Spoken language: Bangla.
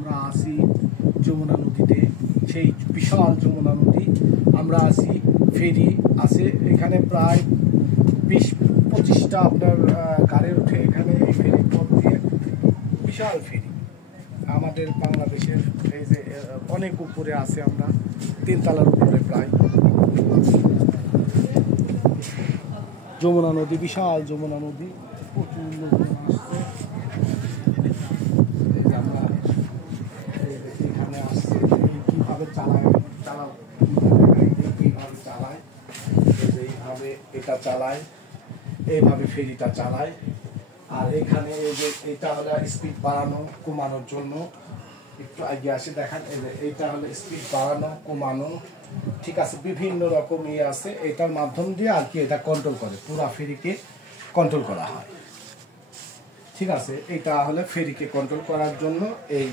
আমরা আসি যমুনা নদীতে, সেই বিশাল যমুনা নদী। আমরা আসি, ফেরি আছে এখানে প্রায় 20-25টা আপনার গাড়ি ওঠে এখানে এই ফেরির পথ দিয়ে। বিশাল ফেরি আমাদের বাংলাদেশের, এই যে অনেক উপরে আছে, আমরা 3 তলার উপরে প্রায়। যমুনা নদী, বিশাল যমুনা নদী, প্রচুর লোকজন আসছে। আমরা এখানে আসছে কীভাবে চালায় এইভাবে চালায়, এইভাবে এটা চালায়, এইভাবে ফেরিটা চালায়। আর এখানে এই যে এটা হলো স্পিড বাড়ানো কমানোর জন্য, একটু এগিয়ে আসে দেখেন, এইটা হলো স্পিড বাড়ানো কমানো, ঠিক আছে, বিভিন্ন রকম ইয়ে আছে। এটার মাধ্যম দিয়ে আর কি এটা কন্ট্রোল করে, পুরা ফেরিকে কন্ট্রোল করা হয়, ঠিক আছে। এটা হলে ফেরিকে কন্ট্রোল করার জন্য এই